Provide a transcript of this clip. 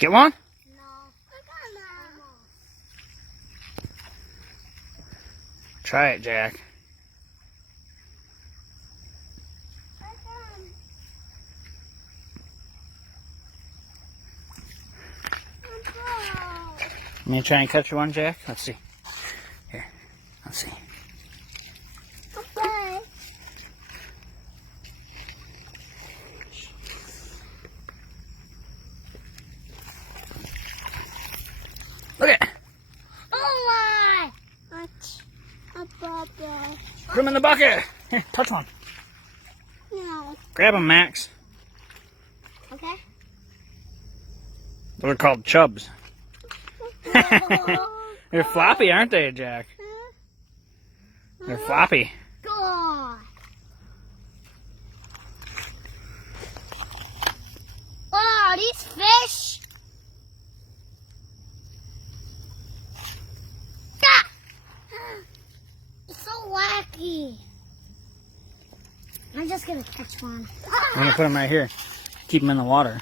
Get one? No. I got one. Try it, Jack. You gonna try and catch one, Jack? Let's see. Here, let's see. Okay. Look at it. Oh my! A bubble. Put him in the bucket. Here, touch one. No. Grab him, Max. Okay. They're called chubs. They're floppy, aren't they, Jack? They're floppy. God. Oh, these fish. Ah! It's so wacky. I'm just gonna catch one. I'm gonna put him right here. Keep him in the water.